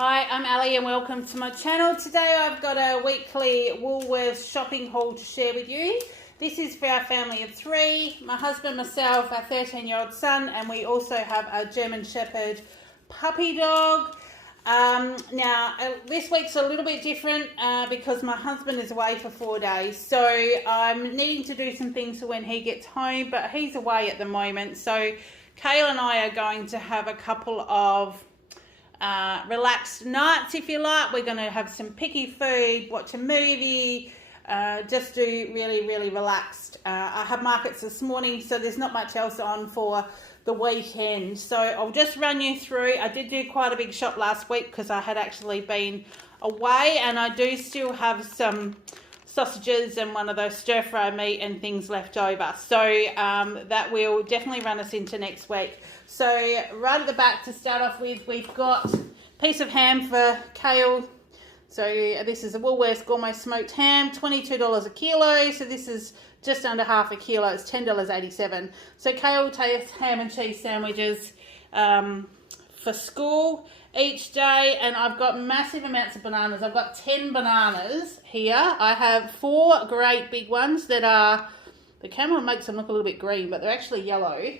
Hi, I'm Ali and welcome to my channel. Today I've got a weekly Woolworths shopping haul to share with you. This is for our family of three, my husband, myself, our 13-year-old son, and we also have a German Shepherd puppy dog. Now, this week's a little bit different because my husband is away for 4 days. So I'm needing to do some things for when he gets home, but he's away at the moment. So Kayla and I are going to have a couple of relaxed nights, if you like. We're going to have some picky food, watch a movie, just do really relaxed. I have markets this morning, so there's not much else on for the weekend. So I'll just run you through. I did do quite a big shop last week because I had actually been away, and I do still have some sausages and one of those stir-fry meat and things left over. So that will definitely run us into next week. So right at the back to start off with, we've got a piece of ham for Kale. So this is a Woolworths gourmet smoked ham, $22 a kilo. So this is just under half a kilo. It's $10.87. So Kale takes ham and cheese sandwiches for school each day, and I've got massive amounts of bananas. I've got 10 bananas here. I have 4 great big ones that are, the camera makes them look a little bit green, but they're actually yellow.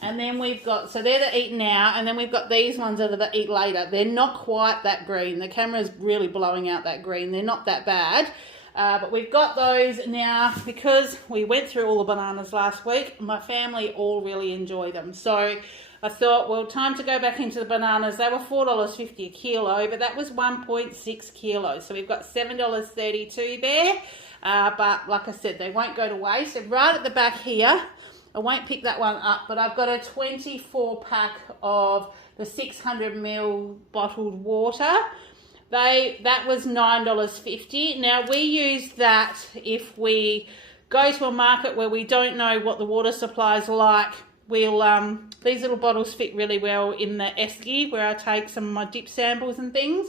And then we've got, so they're the eat now, and then we've got these ones that are the eat later. They're not quite that green. The camera's really blowing out that green. They're not that bad. But we've got those now because we went through all the bananas last week. My family all really enjoy them. So I thought, well, time to go back into the bananas. They were $4.50 a kilo, but that was 1.6 kilos. So we've got $7.32 there. But like I said, they won't go to waste. And right at the back here, I won't pick that one up, but I've got a 24 pack of the 600 ml bottled water. That was $9.50. Now we use that if we go to a market where we don't know what the water supply is like. We'll these little bottles fit really well in the esky where I take some of my dip samples and things.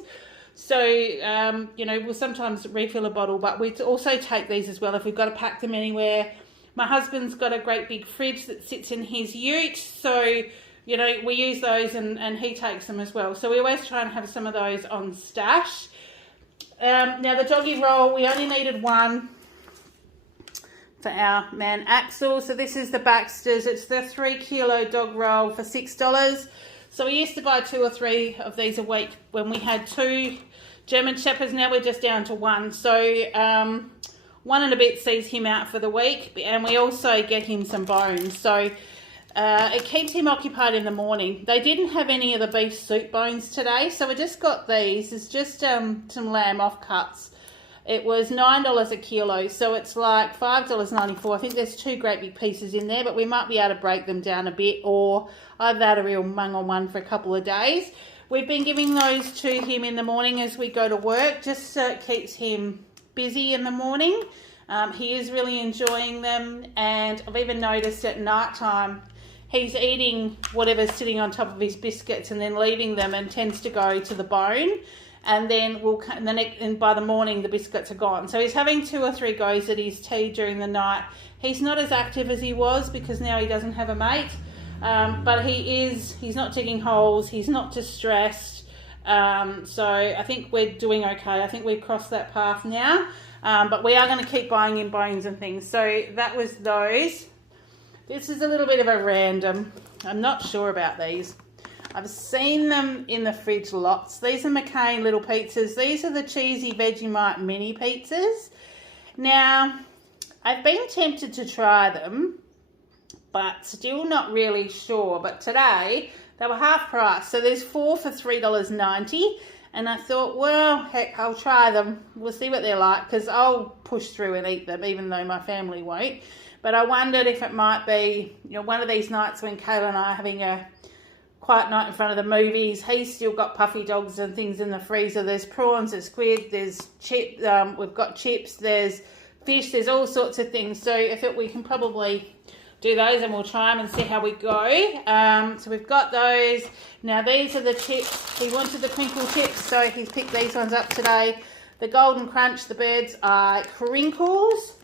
So you know, we'll sometimes refill a bottle, but we also take these as well if we've got to pack them anywhere. My husband's got a great big fridge that sits in his ute, so, you know, we use those and he takes them as well. So we always try and have some of those on stash. Now the doggy roll, we only needed one for our man Axel. So this is the Baxter's. It's the 3 kilo dog roll for $6. So we used to buy 2 or 3 of these a week when we had 2 German Shepherds. Now we're just down to 1. So 1 and a bit sees him out for the week, and we also get him some bones. So it keeps him occupied in the morning. They didn't have any of the beef soup bones today, so we just got these. It's just some lamb offcuts. It was $9 a kilo, so it's like $5.94. I think there's 2 great big pieces in there, but we might be able to break them down a bit, or I've had a real mung on one for a couple of days. We've been giving those to him in the morning as we go to work, just so it keeps him busy in the morning. He is really enjoying them, and I've even noticed at night time he's eating whatever's sitting on top of his biscuits and then leaving them, and tends to go to the bone, and then and by the morning the biscuits are gone. So he's having 2 or 3 goes at his tea during the night. He's not as active as he was because now he doesn't have a mate, but he's not digging holes, he's not distressed. So I think we're doing okay. I think we've crossed that path now, but we are going to keep buying in bones and things. So that was those. This is a little bit of a random. I'm not sure about these. I've seen them in the fridge lots. These are McCain little pizzas. These are the cheesy Vegemite mini pizzas. Now, I've been tempted to try them, but still not really sure. But today they were half price, so there's 4 for $3.90, and I thought, well, heck, I'll try them. We'll see what they're like, because I'll push through and eat them, even though my family won't. But I wondered if it might be, you know, one of these nights when Kayla and I are having a quiet night in front of the movies. He's still got puffy dogs and things in the freezer. There's prawns, there's squid, there's we've got chips, there's fish, there's all sorts of things. So we can probably do those, and we'll try them and see how we go. So we've got those. Now these are the chips. He wanted the crinkle chips, so he's picked these ones up today. The Golden Crunch, the birds are crinkles.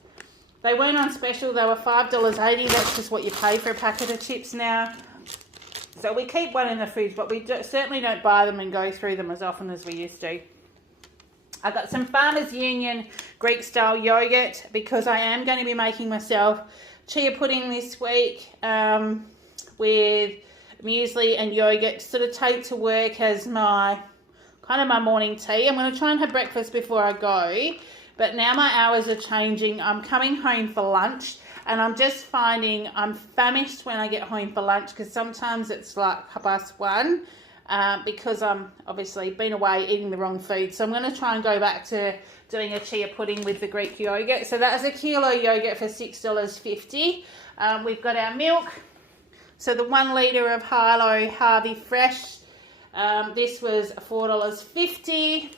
They weren't on special. They were $5.80. That's just what you pay for a packet of chips now. So we keep one in the fridge, but we certainly don't buy them and go through them as often as we used to. I got some Farmers Union Greek style yogurt because I am going to be making myself chia pudding this week with muesli and yogurt to sort of take to work as my kind of my morning tea. I'm going to try and have breakfast before I go, but now my hours are changing. I'm coming home for lunch and I'm just finding I'm famished when I get home for lunch because sometimes it's like 1:30 because I'm obviously been away eating the wrong food. So I'm going to try and go back to doing a chia pudding with the Greek yogurt. So that is a kilo yogurt for $6.50. We've got our milk. So the 1 litre of Harlow Harvey Fresh, this was $4.50.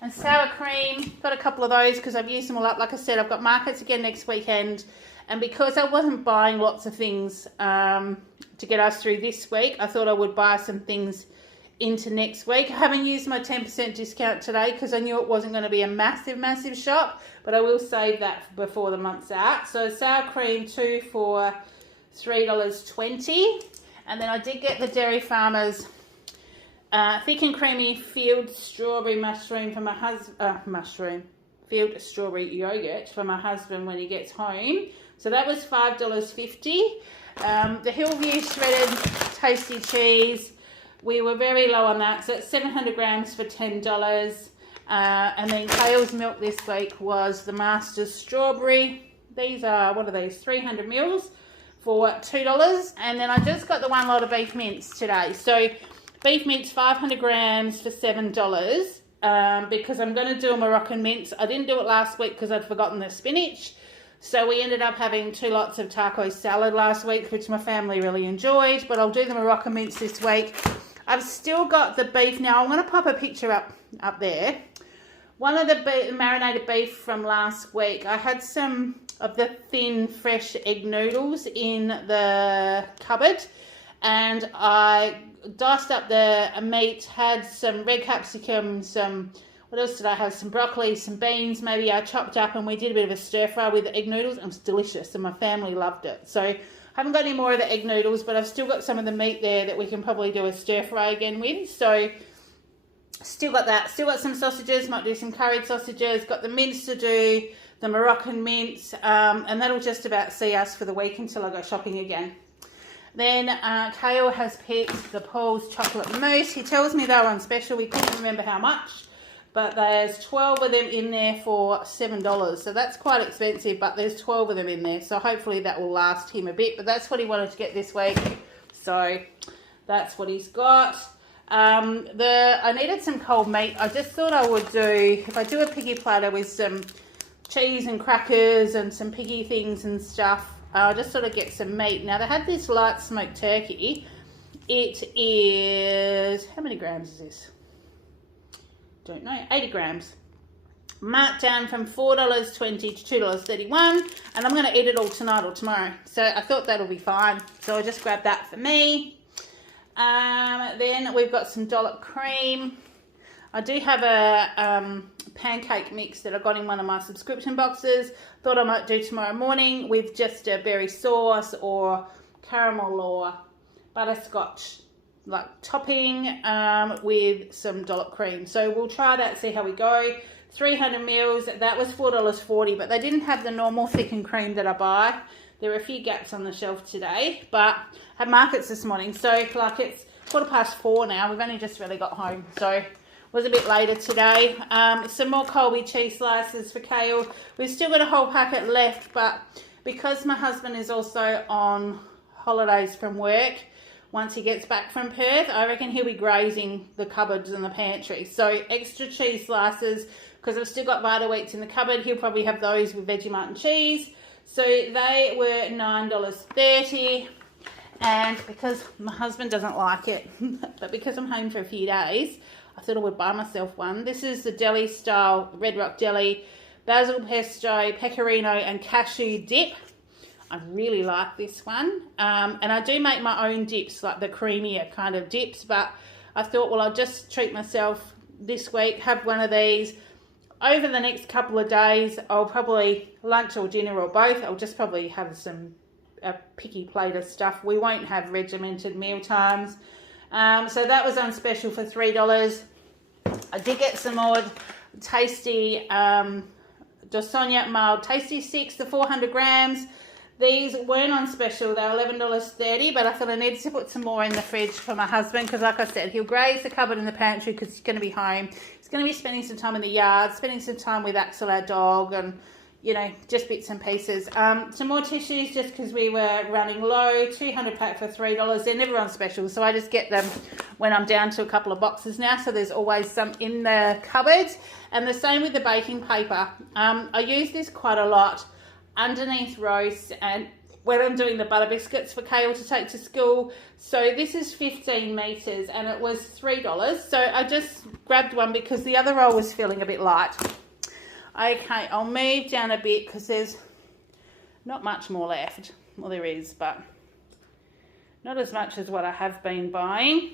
And sour cream, got a couple of those because I've used them all up. Like I said, I've got markets again next weekend. And because I wasn't buying lots of things to get us through this week, I thought I would buy some things into next week. I haven't used my 10% discount today because I knew it wasn't going to be a massive shop, but I will save that before the month's out. So sour cream, 2 for $3.20. And then I did get the Dairy Farmers thick and creamy field strawberry mushroom for my husband. Field strawberry yogurt for my husband when he gets home. So that was $5.50. The Hillview shredded tasty cheese, we were very low on that, so it's 700 grams for $10. And then Kale's milk this week was the Masters strawberry. These are, what are these, 300 mils for $2. And then I just got the 1 lot of beef mince today. So beef mince, 500 grams for $7 because I'm going to do a Moroccan mince. I didn't do it last week because I'd forgotten the spinach. So we ended up having 2 lots of taco salad last week, which my family really enjoyed. But I'll do the Moroccan mince this week. I've still got the beef. Now, I'm going to pop a picture up there. One of the marinated beef from last week, I had some of the thin, fresh egg noodles in the cupboard. And I diced up the meat, had some red capsicum, what else did I have? Some broccoli, some beans, maybe I chopped up, and we did a bit of a stir fry with the egg noodles. It was delicious, and my family loved it. So I haven't got any more of the egg noodles, but I've still got some of the meat there that we can probably do a stir fry again with. So still got that. Still got some sausages, might do some curried sausages. Got the mince to do, the Moroccan mince, and that'll just about see us for the week until I go shopping again. Then Kale has picked the Paul's chocolate mousse. He tells me they were on special. We couldn't remember how much, but there's 12 of them in there for $7. So that's quite expensive, but there's 12 of them in there. So hopefully that will last him a bit. But that's what he wanted to get this week. So that's what he's got. I needed some cold meat. I just thought I would do, if I do a piggy platter with some cheese and crackers and some piggy things and stuff, I'll just sort of get some meat. Now, they had this light smoked turkey. It is, how many grams is this? Don't know, 80 grams. Marked down from $4.20 to $2.31, and I'm going to eat it all tonight or tomorrow. So I thought that'll be fine. So I just grabbed that for me. Then we've got some dollop cream. I do have a pancake mix that I got in one of my subscription boxes. Thought I might do tomorrow morning with just a berry sauce or caramel or butterscotch like topping with some dollop cream. So we'll try that, see how we go. 300 mils, that was $4.40, but they didn't have the normal thickened cream that I buy. There are a few gaps on the shelf today, but I had markets this morning, so like it's 4:15 now. We've only just really got home, so it was a bit later today. Some more Colby cheese slices for Kale. We've still got a whole packet left, but because my husband is also on holidays from work, once he gets back from Perth, I reckon he'll be grazing the cupboards and the pantry. So extra cheese slices, because I've still got Vita Wheats in the cupboard. He'll probably have those with Vegemite and cheese. So they were $9.30. And because my husband doesn't like it, but because I'm home for a few days, I thought I would buy myself one. This is the deli style Red Rock Deli basil pesto, pecorino and cashew dip. I really like this one. And I do make my own dips, like the creamier kind of dips, but I thought, well, I'll just treat myself this week, have one of these. Over the next couple of days, I'll probably lunch or dinner or both, I'll just probably have some a picky plate of stuff. We won't have regimented meal times. So that was on special for $3. I did get some more tasty Dosonia mild tasty sticks, the 400 grams. These weren't on special. They were $11.30, but I feel I needed to put some more in the fridge for my husband because, like I said, he'll graze the cupboard in the pantry because he's going to be home. He's going to be spending some time in the yard, spending some time with Axel, our dog, and, you know, just bits and pieces. Some more tissues just because we were running low, 200 pack for $3. They're never on special, so I just get them when I'm down to a couple of boxes now, so there's always some in the cupboard. And the same with the baking paper. I use this quite a lot underneath roast and when I'm doing the butter biscuits for Kale to take to school. So this is 15 meters and it was $3. So I just grabbed one because the other roll was feeling a bit light. Okay, I'll move down a bit because there's not much more left. Well, there is, but not as much as what I have been buying.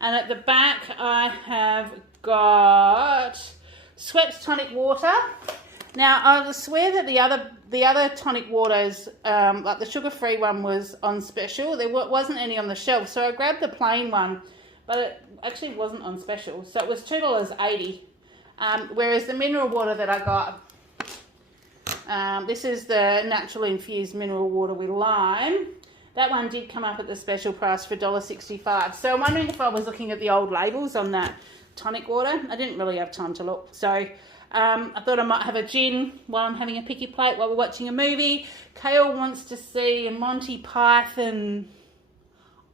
And at the back I have got Schweppes tonic water. Now, I swear that the other tonic waters, like the sugar-free one, was on special. There wasn't any on the shelf, so I grabbed the plain one, but it actually wasn't on special. So it was $2.80, whereas the mineral water that I got, this is the natural infused mineral water with lime. That one did come up at the special price for $1.65. So I'm wondering if I was looking at the old labels on that tonic water. I didn't really have time to look, so I thought I might have a gin while I'm having a picky plate while we're watching a movie. Kale wants to see Monty Python.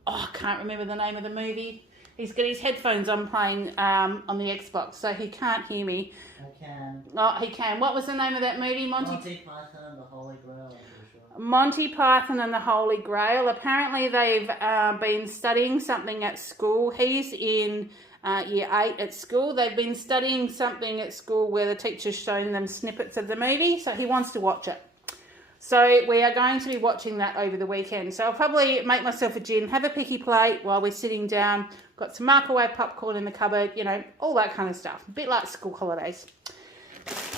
Oh, I can't remember the name of the movie. He's got his headphones on playing on the Xbox, so he can't hear me. I can. Oh, he can. What was the name of that movie? Monty Python and the Holy Grail, I'm pretty sure. Monty Python and the Holy Grail. Apparently they've been studying something at school. He's in year 8 at school. They've been studying something at school where the teacher's showing them snippets of the movie, so he wants to watch it. So we are going to be watching that over the weekend. So I'll probably make myself a gin, have a picky plate while we're sitting down. Got some microwave popcorn in the cupboard, you know, all that kind of stuff. A bit like school holidays.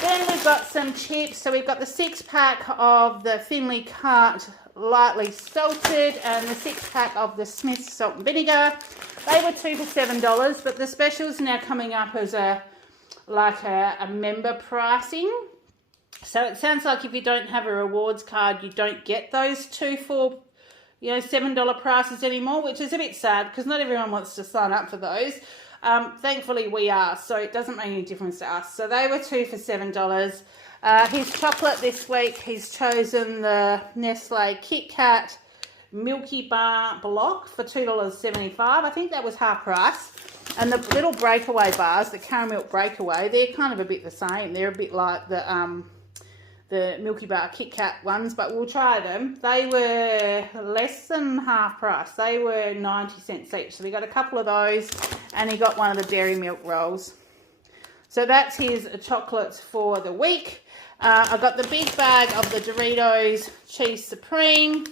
Then we've got some chips. So we've got the 6-pack of the thinly cut, lightly salted, and the 6-pack of the Smith's salt and vinegar. They were 2 for $7, but the special's now coming up as a member pricing. So it sounds like if you don't have a rewards card, you don't get those 2 for, you know, $7 prices anymore, which is a bit sad because not everyone wants to sign up for those. Thankfully we are, so it doesn't make any difference to us. So they were 2 for $7. His chocolate this week, he's chosen the Nestle Kit Kat Milky Bar block for $2.75. I think that was half price. And the little breakaway bars, the caramel breakaway, they're kind of a bit the same. They're a bit like the Milky Bar Kit Kat ones, but we'll try them. They were less than half price. They were 90 cents each. So we got a couple of those, and he got one of the dairy milk rolls. So that's his chocolates for the week. I got the big bag of the Doritos Cheese Supreme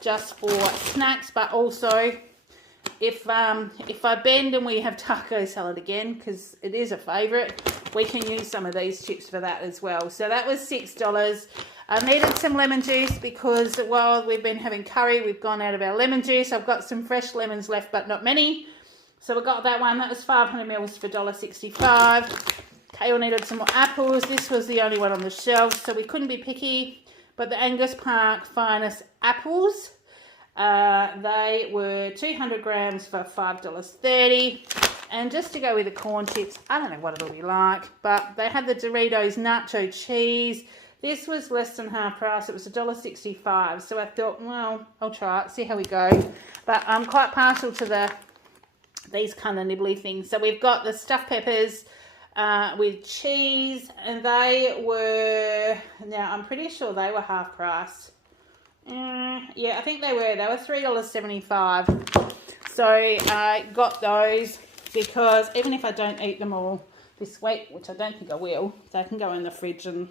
just for snacks, but also if I bend and we have taco salad again, because it is a favourite, we can use some of these chips for that as well. So that was $6. I needed some lemon juice because while we've been having curry, we've gone out of our lemon juice. I've got some fresh lemons left, but not many. So we got that one. That was 500 mils for $1.65. Kale needed some more apples. This was the only one on the shelf, so we couldn't be picky. But the Angus Park Finest apples, they were 200 grams for $5.30. And just to go with the corn chips, I don't know what it'll be like, but they had the Doritos Nacho Cheese. This was less than half price. It was $1.65. So I thought, well, I'll try it, see how we go. But I'm quite partial to these kind of nibbly things. So we've got the stuffed peppers with cheese, and they were, now I'm pretty sure they were half price. Yeah, I think they were $3.75. So I got those because even if I don't eat them all this week, which I don't think I will, they can go in the fridge and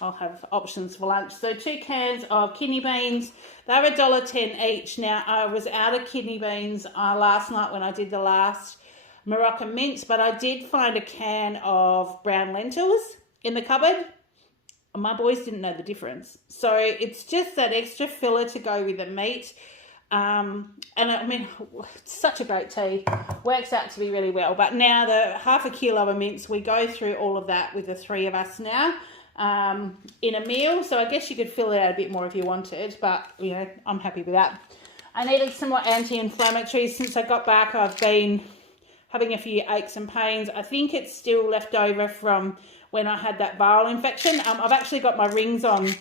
I'll have options for lunch. So 2 cans of kidney beans. They were $1.10 each. Now, I was out of kidney beans last night when I did the last Moroccan mince, but I did find a can of brown lentils in the cupboard. my boys didn't know the difference. So it's just that extra filler to go with the meat. And I mean, it's such a great tea. Works out to be really well. But now the half a kilo of mince, we go through all of that with the three of us now in a meal. So I guess you could fill it out a bit more if you wanted. But, you know, I'm happy with that. I needed some more anti-inflammatories. Since I got back, I've been having a few aches and pains. I think it's still left over from when I had that viral infection. I've actually got my rings on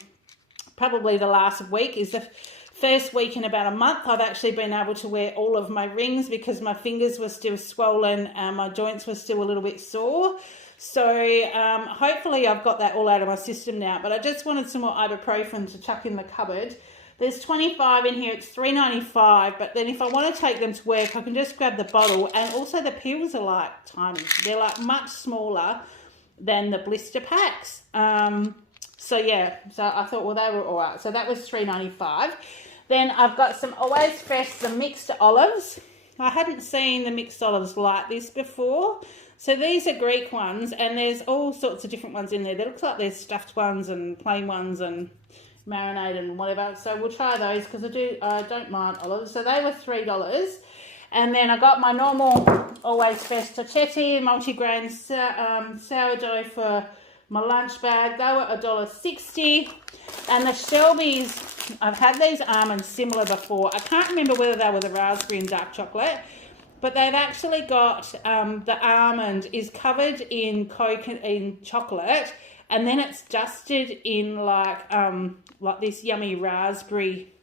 probably the last week. Is the first week in about a month I've actually been able to wear all of my rings because my fingers were still swollen and my joints were still a little bit sore. So hopefully I've got that all out of my system now. But I just wanted some more ibuprofen to chuck in the cupboard. There's 25 in here. It's $3.95. But then if I want to take them to work, I can just grab the bottle. And also the pills are like tiny. They're like much smaller than the blister packs. So yeah, so I thought, well, they were all right. So that was $3.95. Then I've got some Always Fresh, some mixed olives. I hadn't seen the mixed olives like this before. So these are Greek ones, and there's all sorts of different ones in there. They look like there's stuffed ones and plain ones and marinade and whatever. So we'll try those because I don't mind olives. So they were $3. And then I got my normal Always Fresh torchetti, multigrain sourdough for my lunch bag. They were $1.60. And the Shelby's, I've had these almonds similar before. I can't remember whether they were the raspberry and dark chocolate, but they've actually got the almond is covered in chocolate, and then it's dusted in like this yummy raspberry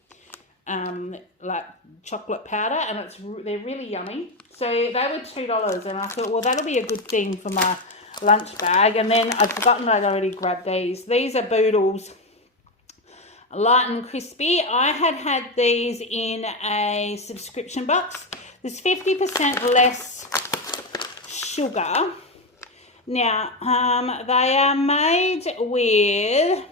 like chocolate powder, and they're really yummy. So they were $2, and I thought, well, that'll be a good thing for my lunch bag. And then I'd forgotten I'd already grabbed these. These are Boodles, light and crispy. I had these in a subscription box. There's 50% less sugar. Now, they are made with,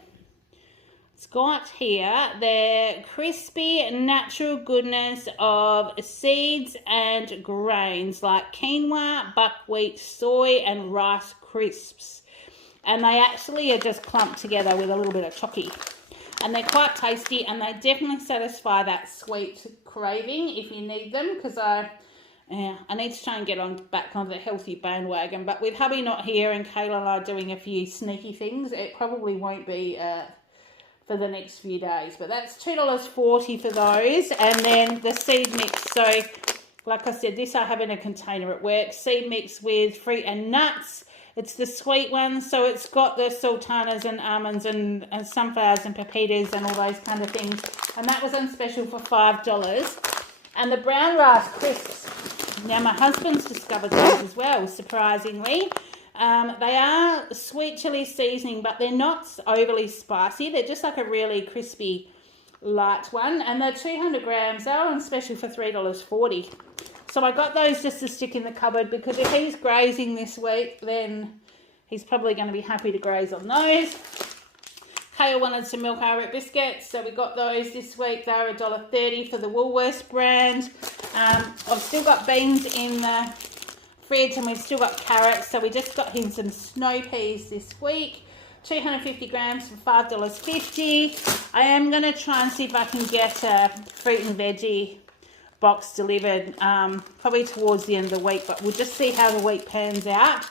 it's got here, the crispy natural goodness of seeds and grains like quinoa, buckwheat, soy and rice crisps. And they actually are just clumped together with a little bit of chocolate. And they're quite tasty, and they definitely satisfy that sweet craving if you need them, because I need to try and get back on the healthy bandwagon. But with hubby not here and Kayla and I doing a few sneaky things, it probably won't be for the next few days. But that's $2.40 for those. And then the seed mix. So, like I said, this I have in a container at work. Seed mix with fruit and nuts. It's the sweet one, so it's got the sultanas and almonds and sunflowers and pepitas and all those kind of things. And that was on special for $5. And the brown rice crisps. Now, my husband's discovered those as well, surprisingly. They are sweet chili seasoning, but they're not overly spicy. They're just like a really crispy, light one. And they're 200 grams. They were on special for $3.40. So I got those just to stick in the cupboard, because if he's grazing this week, then he's probably going to be happy to graze on those. Kale wanted some milk arrowroot biscuits, so we got those this week. They were $1.30 for the Woolworths brand. I've still got beans in the fridge, and we've still got carrots, so we just got him some snow peas this week. 250 grams for $5.50. I am going to try and see if I can get a fruit and veggie box delivered probably towards the end of the week, but we'll just see how the week pans out.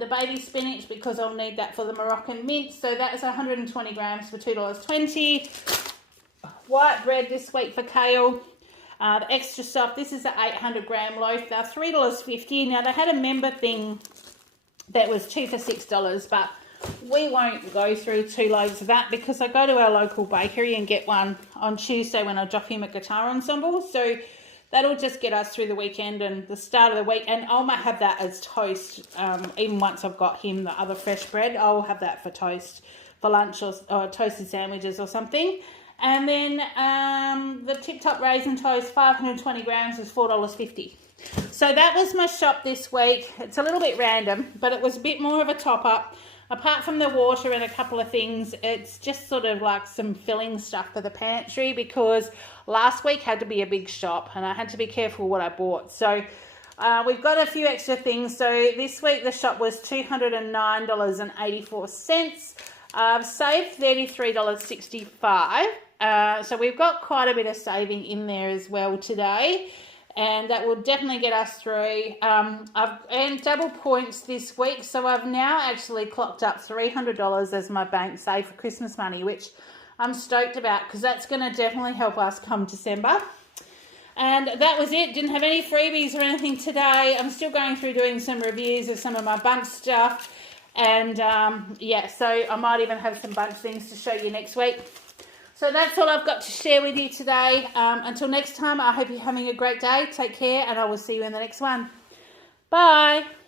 The baby spinach, because I'll need that for the Moroccan mint, so that is 120 grams for $2.20. White bread this week for Kale, the extra soft. This is the 800 gram loaf. They're $3.50. Now, they had a member thing that was 2 for $6, but we won't go through 2 loaves of that, because I go to our local bakery and get one on Tuesday when I drop him at Guitar Ensemble. So that'll just get us through the weekend and the start of the week. And I might have that as toast. Even once I've got him the other fresh bread, I'll have that for toast for lunch, or toasted sandwiches or something. And then the Tip Top Raisin Toast, 520 grams, is $4.50. So that was my shop this week. It's a little bit random, but it was a bit more of a top-up. Apart from the water and a couple of things, it's just sort of like some filling stuff for the pantry, because last week had to be a big shop and I had to be careful what I bought. So we've got a few extra things. So this week the shop was $209.84. I've saved $33.65. So we've got quite a bit of saving in there as well today. And that will definitely get us through. I've earned double points this week, so I've now actually clocked up $300 as my bank save for Christmas money, which I'm stoked about because that's going to definitely help us come December. And that was it. Didn't have any freebies or anything today. I'm still going through doing some reviews of some of my bunch stuff. And yeah, so I might even have some bunch things to show you next week. So that's all I've got to share with you today. Until next time, I hope you're having a great day. Take care, and I will see you in the next one. Bye.